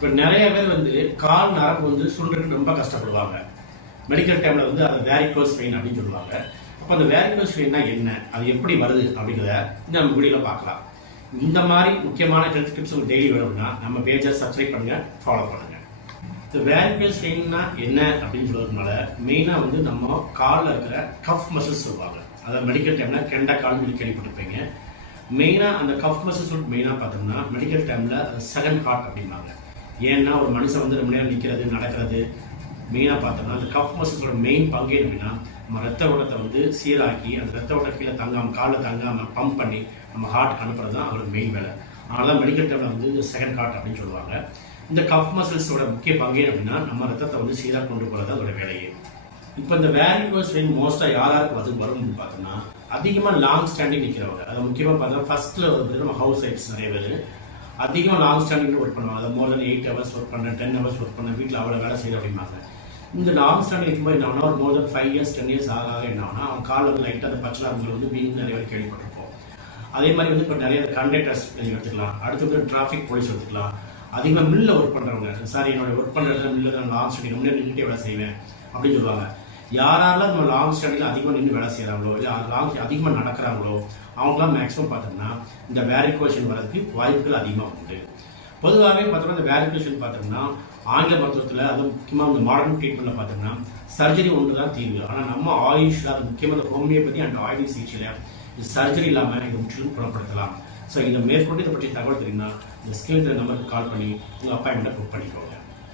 இப்போ நிறைய பேர் கால் நரம்பு சுருண்டுக்கு ரொம்ப கஷ்டப்படுவாங்க. மெடிக்கல் டைம்ல அது வேரிகோஸ் வெயின் அப்படின்னு சொல்லுவாங்க. அப்போ அந்த வேரிகோஸ் வெயின்னா என்ன, அது எப்படி வருது அப்படிங்கிறத நம்ம வீடியோல பார்க்கலாம். இந்த மாதிரி முக்கியமான ஹெல்த் டிப்ஸ் உங்களுக்கு டெய்லி வேணும்னா நம்ம பேஜை சப்ஸ்கிரைப் பண்ணுங்க, ஃபாலோ பண்ணுங்க. இந்த வேரிகோஸ் வெயின்னா என்ன அப்படின்னு சொல்றதுனால மெயினா நம்ம காலில் இருக்கிற கஃப் மசில்ஸ் சொல்லுவாங்க. அதாவது மெடிக்கல் டைம்ல கெண்ட கால் கேள்விப்பட்டிருப்பீங்க. மெயினா அந்த கஃப் மசில்ஸ் மெயினா பார்த்தோம்னா மெடிக்கல் டைம்ல செகண்ட் ஹார்ட் அப்படிம்பாங்க. ஏன்னா ஒரு மனுஷன் ரொம்ப நேரம் நிற்கிறது நடக்கிறது மெயினாக பார்த்தோம்னா அந்த கஃப் மசில்ஸோட மெயின் பங்கு அப்படின்னா நம்ம ரத்த ஓட்டத்தை சீராக்கி அந்த ரத்த ஓட்ட கீழே தங்காமல் காலில் தங்காமல் பம்ப் பண்ணி நம்ம ஹார்ட் அனுப்புறது தான் அவரோட மெயின் வேலை. அதனால தான் மெடிக்கல் டைமில் இந்த செகண்ட் ஹார்ட் அப்படின்னு சொல்லுவாங்க. இந்த கஃப் மசில்ஸோட முக்கிய பங்கு அப்படின்னா நம்ம ரத்தத்தை சீராக கொண்டு போகிறது அதோட வேலையே. இப்போ இந்த வேரிகோஸ் வெயின் மோஸ்ட்டாக யாராருக்கு வரும்னு பார்த்தோம்னா அதிகமாக லாங் ஸ்டாண்டிங் நிற்கிறவங்க. அதை முக்கியமாக பார்த்தோம்னா ஃபர்ஸ்ட்ல நம்ம ஹவுஸ் ஒய்ஃப்ஸ் நிறைய பேர் அதிகமாக லாங் ஸ்டாண்டிங் ஒர்க் பண்ணுவாங்க. அதை மோர் தென் 8 hours ஒர்க் பண்ண 10 hours ஒர்க் பண்ண வீட்டில் அவ்வளோ வேலை செய்யுது அப்படிம்பாங்க. இந்த லாங் ஸ்டாண்டிங் இருக்கும்போது என்ன ஆகுனா ஒரு மோர் தென் 5 years 10 years ஆக என்ன ஆகுனா அவங்க காலில் லைட்டாக அந்த பச்சை நரம்புகள் வீண் நிறைய பேர் கேள்விப்பட்டிருப்போம். அதே மாதிரி இப்போ நிறைய கண்டக்டர்ஸ் எடுத்துக்கலாம், அடுத்து டிராஃபிக் போலீஸ் எடுத்துக்கலாம். அதிகமாக மில்லில் ஒர்க் பண்ணுறவங்க, சார் என்னோட ஒர்க் பண்ணுற இடத்துல மில்லில் நான் லாங் ஸ்டாண்டிங் முன்னே நின்றுட்டே வேலை செய்வேன் அப்படின்னு சொல்லுவாங்க. யாரெல்லாம் நம்ம லாங் ஸ்டாண்டில் அதிகமாக நின்று வேலை செய்கிறாங்களோ இல்லை லாங் அதிகமாக நடக்கிறாங்களோ அவங்களாம் மேக்ஸிமம் பார்த்தோம்னா இந்த வேரிகோஷன் வரதுக்கு வாய்ப்புகள் அதிகமாக உண்டு. பொதுவாகவே பார்த்தோம்னா இந்த வேரிகோஷன் பார்த்தோம்னா ஆங்கில மருத்துவத்தில் அது முக்கியமாக இந்த மாடர்ன் ட்ரீட்மெண்ட்டில் பார்த்தோம்னா சர்ஜரி ஒன்று தான் தீர்வு. ஆனால் நம்ம ஆயுஷில் அது முக்கியமாக ஹோமியோபதி அண்ட் ஆயுர்வேத சிகிச்சையில் இது சர்ஜரி இல்லாமல் இதை முற்றிலும் குணப்படுத்தலாம். ஸோ இதை மேற்கொண்டு இதை பற்றி தகவல் தெரியும்னா இந்த ஸ்கில் நம்பருக்கு கால் பண்ணி உங்கள் அப்பாயின்மெண்ட்டை புக் பண்ணிக்கோங்க.